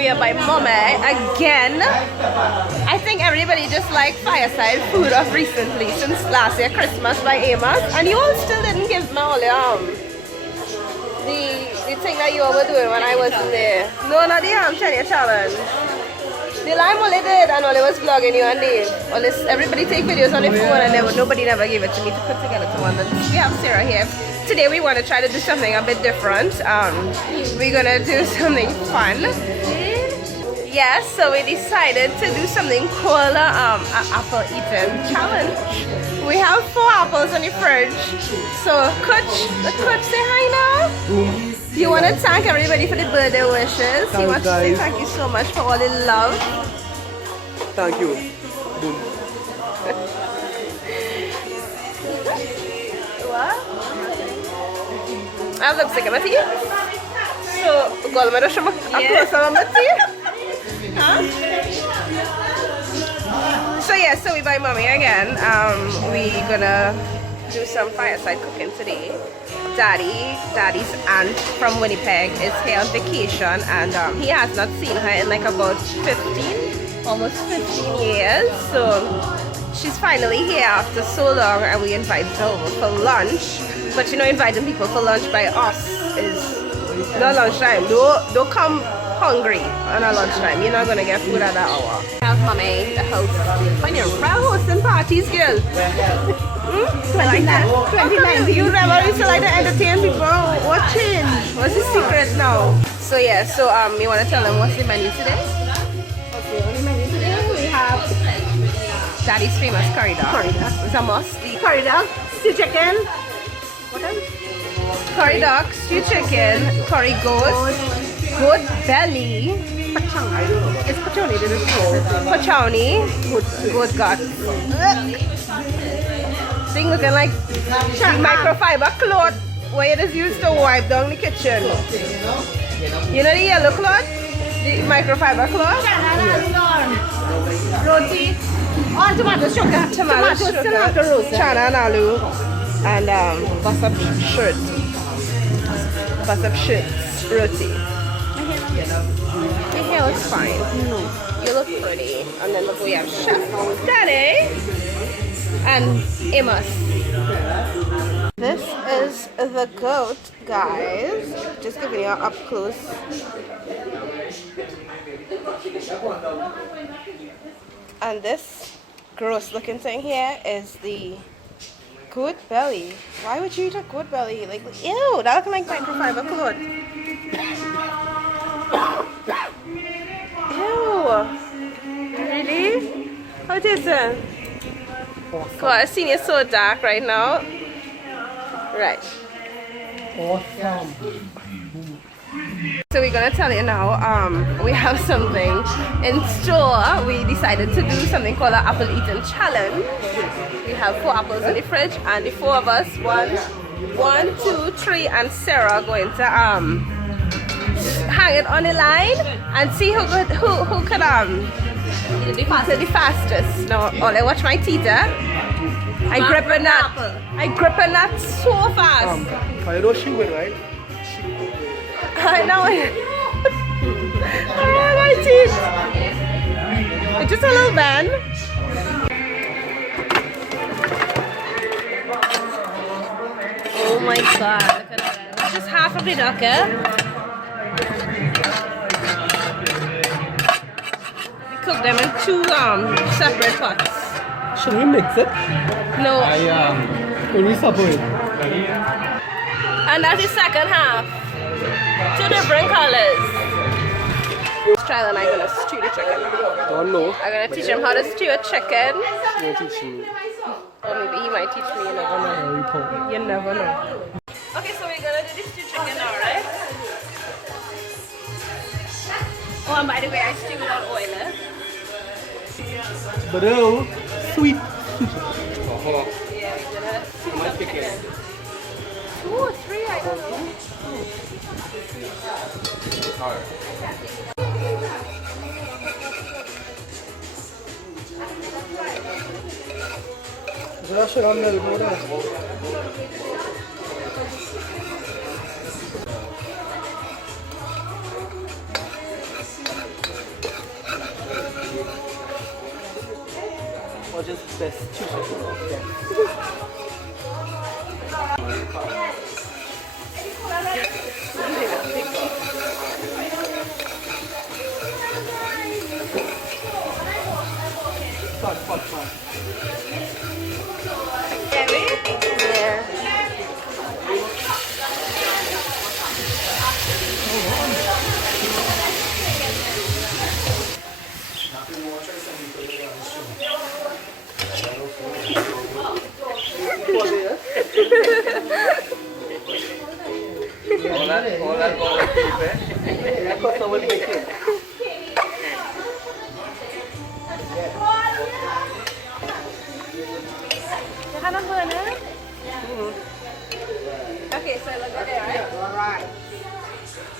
we are by Mommy again. I think everybody just like fireside food of recently since last year Christmas by Amos, and you all still didn't give me all the thing that you all were doing when I wasn't there. No, not the 10-year challenge. The lime only did, and Ole was vlogging you and Dave. Everybody take videos on their phone, and nobody never gave it to me to put together to one. But we have Sarah here. Today we want to try to do something a bit different. We're gonna do something fun. Yes, so we decided to do something called an apple eating challenge. We have 4 apples in the fridge. So Coach say hi now. You want to thank everybody for the birthday wishes. You want to say thank you so much for all the love. Thank you. Boom. What? I have lipstick on my teeth. So, go to show me a close on my teeth. Huh? So yeah, so we buy Mommy again. We gonna do some fireside cooking today. Daddy's aunt from Winnipeg is here on vacation, and he has not seen her in like about almost 15 years. So she's finally here after so long, and we invited her over for lunch. But you know, inviting people for lunch by us is not lunchtime. Don't come hungry on a lunchtime. You're not gonna get food at that hour. Have Mommy the host. When you're hosting parties, girl. 2019. You never used to like to entertain people. What changed? What's the secret now? So yeah, so you wanna tell them what's the menu today? Okay, on the menu today we have Daddy's famous curry dog. curry dog. It's a must. Curry dog, stew chicken. What else? Curry dog, stew chicken, curry goat, goat belly, It's pachoni, this is pachoni, goat gut. Thing looking like the microfiber cloth where it is used to wipe down the kitchen. You know the yellow cloth? The microfiber cloth? Roti. All tomato sugar. Tomato sugar, chana and aloo, and bus up shirt. Bus up shirts, roti. My hair looks fine. You look pretty. And then look, we have Chef Daddy and Amos. This is the goat, guys. Just giving you an up close. And this gross looking thing here is the goat belly. Why would you eat a goat belly? Like, ew, that looking like microfiber cloth. Ew. Really? How is it? God, I've seen it so dark right now. Right. Awesome. So we're gonna tell you now, we have something in store. We decided to do something called an apple eating challenge. We have 4 apples in the fridge, and the 4 of us, 1, 2, 3, and Sarah are going to hang it on the line and see who could the fastest. Now, Ole, watch my teeth. I grip a nut. I grip a nut so fast. I don't shoot it, right? I know it. Oh, my teeth. It's just a little bend. Oh my God, look at that. That's just half of the duck, eh? We cook them in 2 separate pots. Should we mix it? No. Only separate. And that's the second half. 2 different colors. Trial and I'm gonna stew the chicken. Don't know. I'm gonna teach him how to stew a chicken. You're teaching me. Or maybe he might teach me, you never know. You never know. Okay, so we're gonna do the stew chicken now, right? Oh, and by the way, I stew without oil, eh? But oh, sweet. Yeah, we're gonna stew some chicken. 2 or 3, I don't know. Should I milk more than just best chicken. Yeah. Hannah Burner. Okay, so look at there, right? Alright.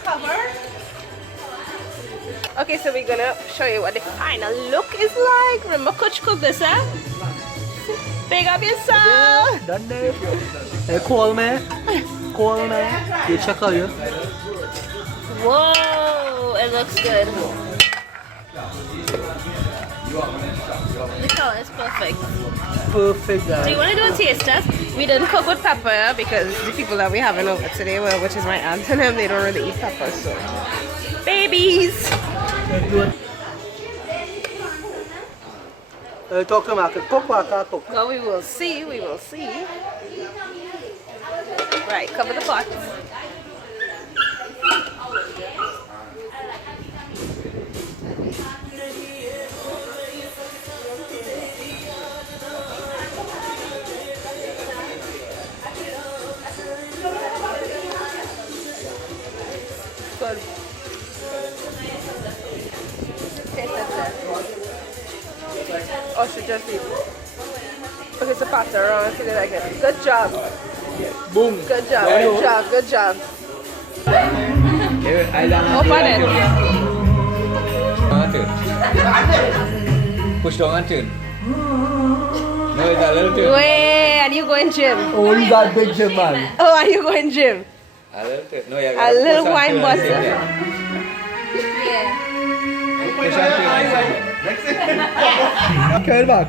Cover. Okay, so we're gonna show you what the final look is like. Remember, Coach cooked this, eh? Big up yourself. Done there. Call me. Call me. You check out you. Whoa, it looks good. The color is perfect. Perfect, guys. Do you want to do a taste test? We didn't cook with pepper because the people that we're having over today, well, which is my aunt and them, they don't really eat pepper, so. Babies! Talk to Mark. Cook, cook. Well, we will see, we will see. Right, cover the pot. Good. Taste test. Or should just eat. Okay, so pass it around see if I get it. Good job. Boom. Good job. Good job. Good job. Open it. Push down and turn. No, it's a little turn. Wait, are you going gym? Oh, you got big gym, man. Oh, are you going gym? A little turn. No, yeah. A little wine bottle. Yeah. Push and turn. Come back.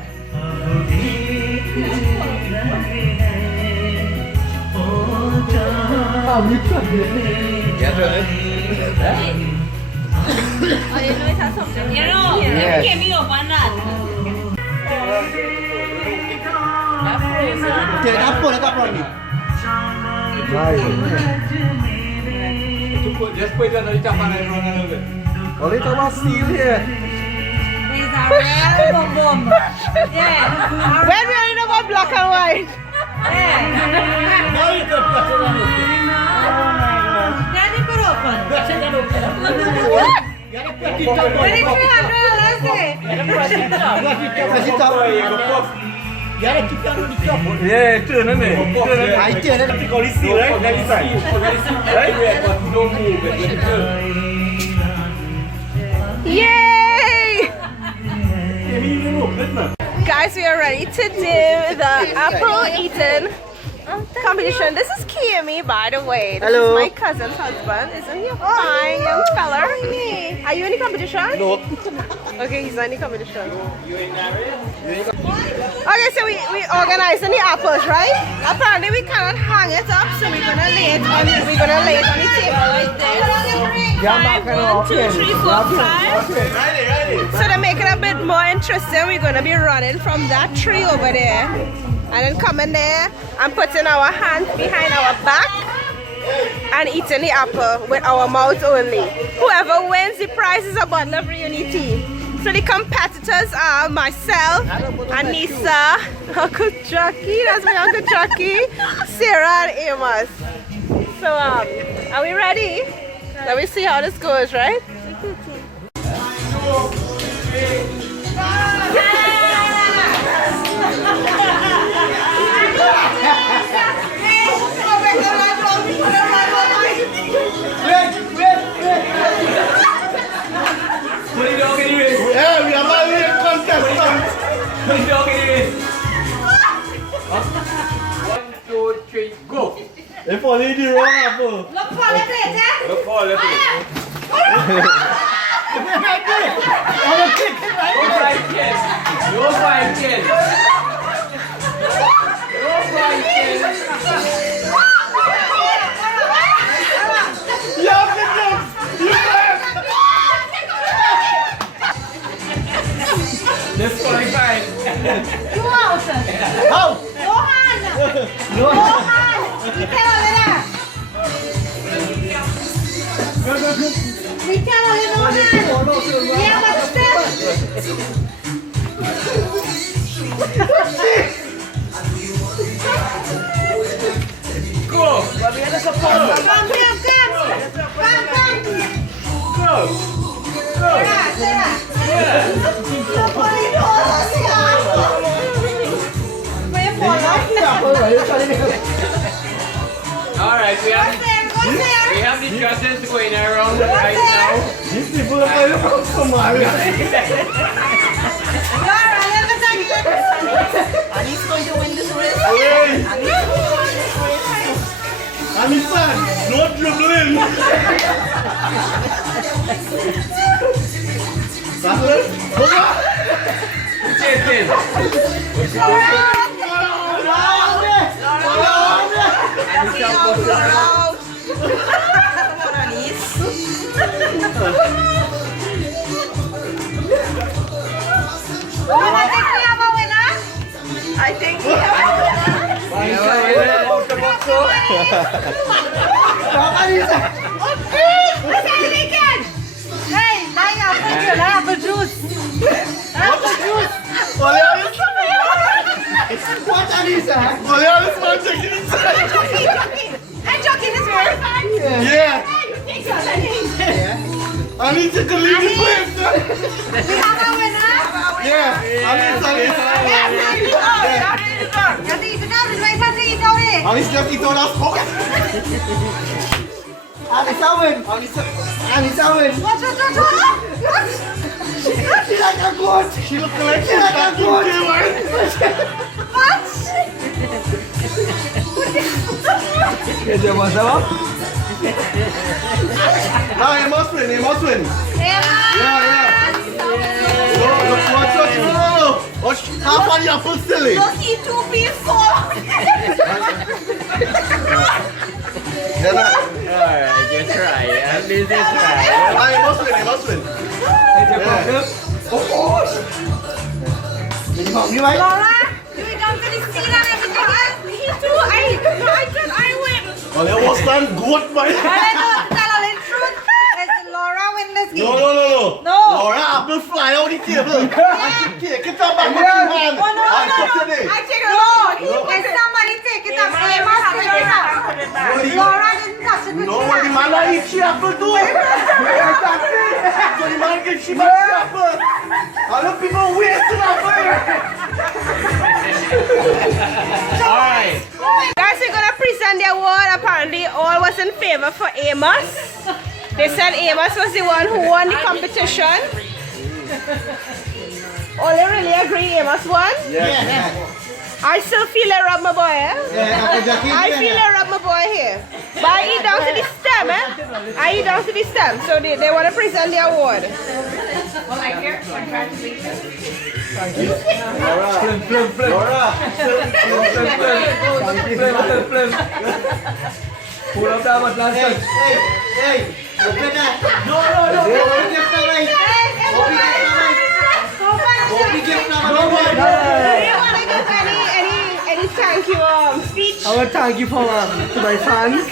Yeah, turn it. Oh, you know it has something. You know, Yes. came me up on that. Take that phone, take that phone. Just put it on the top and I run a little bit. Only talk about steel here. These are real boom boom. Yeah. When we are in about black and white. Yeah. Now you can put it on. Daddy put open. What? When it's 300, let's say. Yeah, turn on it. I turn it. Yay! Guys, we are ready to do the apple eating competition. This is Kiyomi, by the way. This Hello. is my cousin's husband. Isn't he a fine young fella? Are you in the competition? No. Okay, he's not in the competition. Okay, so we organized the apples, right? Apparently we cannot hang it up, so we're gonna lay it on the table like this. 5, 1, 2, 3, 4, 5. So to make it a bit more interesting, we're gonna be running from that tree over there. And then coming there and putting our hands behind our back and eating the apple with our mouth only. Whoever wins the prize is a bottle of Reunity. So the competitors are myself, Anissa, Uncle Chucky, that's my Uncle Chucky, Sarah and Amos. So are we ready? Let me see how this goes, right? Yeah, we are not in contest. 1, 2, 3, go! If only the wrong apple. Look for the plate, eh? Look for a little bit. Disqualified. You out. Johan. Johan. We tell her that. We tell her Johan. Yeah, what's that? Go. Come. Go. Alright, we have discussions going around right now. These people are playing from Somalia. Ali's going to win this race. Anisan, no dribbling. Samuel, come on. Chasing. I think we have a Hey, apple juice. Apple juice. What Anisa? Ali's not taking it. And joking is very fun. Yeah. Anisa can leave the place. We have a winner. Yeah. Anisa. Anis just eat all our smoke. Anisa win. Anisa win. What? She like a goat. She look like a goat. What? Kerja masa apa? Nah, he must win. Yeah. Look, watch. Watch, half on your foot silly. Look, he 2-piece full. Alright, just try. At least just try. Ah, he must win. Of course. You right? Laura, you don't get to see that everything else. He too. I win. Oh, that was done good, man. Tell her the truth. Laura win this game. No. No. Laura, apple fly out the table. Take it up back what you want. Oh, no. I take it all. And somebody take it up. They must take it up. Laura didn't touch it with No, her what the hand. man I eat she apple too. So the man get she back the apple. All the people wasting apple. Alright. Guys, we're gonna present the award. Apparently, all was in favor for Amos. They said Amos was the one who won the competition. All they really agree Amos won? Yeah. I still feel it rub my boy, eh? I feel it rub my boy here. But I eat down to the stem, eh? I eat down to the stem. So they want to present the award. Well, I hear congratulations. Laura. Pull up that much last time. Hey. Open that. No. Open gift number. Open gift number. Do you want to give any thank you speech? I want to thank you for to my fans.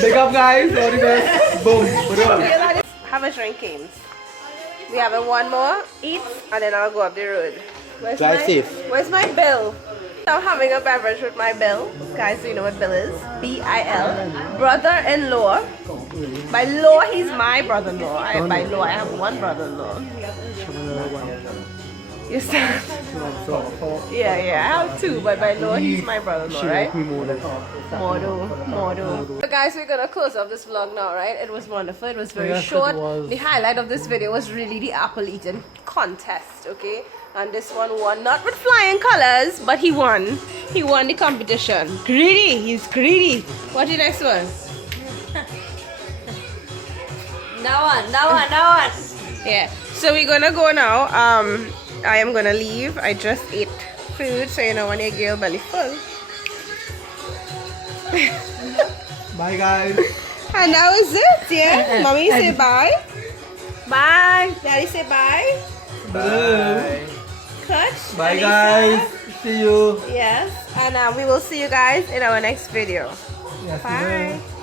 Big up, guys. All the best. Boom. Have a drink, James. We have one more, eat, and then I'll go up the road. Drive safe. Where's my bill? I'm having a beverage with my bill. Guys, do you know what bill is? B-I-L. Brother-in-law. By law, he's my brother-in-law. By law, I have one brother-in-law. You said? Yeah, I have two, but by law, he's my brother-in-law, right? Modo. So guys, we're gonna close off this vlog now, right? It was wonderful. It was very short. The highlight of this video was really the apple eating contest, okay? And this one won, not with flying colors, but he won. He won the competition. Greedy, he's greedy. What's the next one? That one. Yeah. So we're gonna go now. I am gonna leave. I just ate food, so you know when your girl belly full. Bye guys. And that was it, yeah. Mommy say bye. Bye. Daddy say bye. Bye. Cut. Bye Elisa. guys. See you. Yes. And we will see you guys in our next video. Yeah, see you. Bye.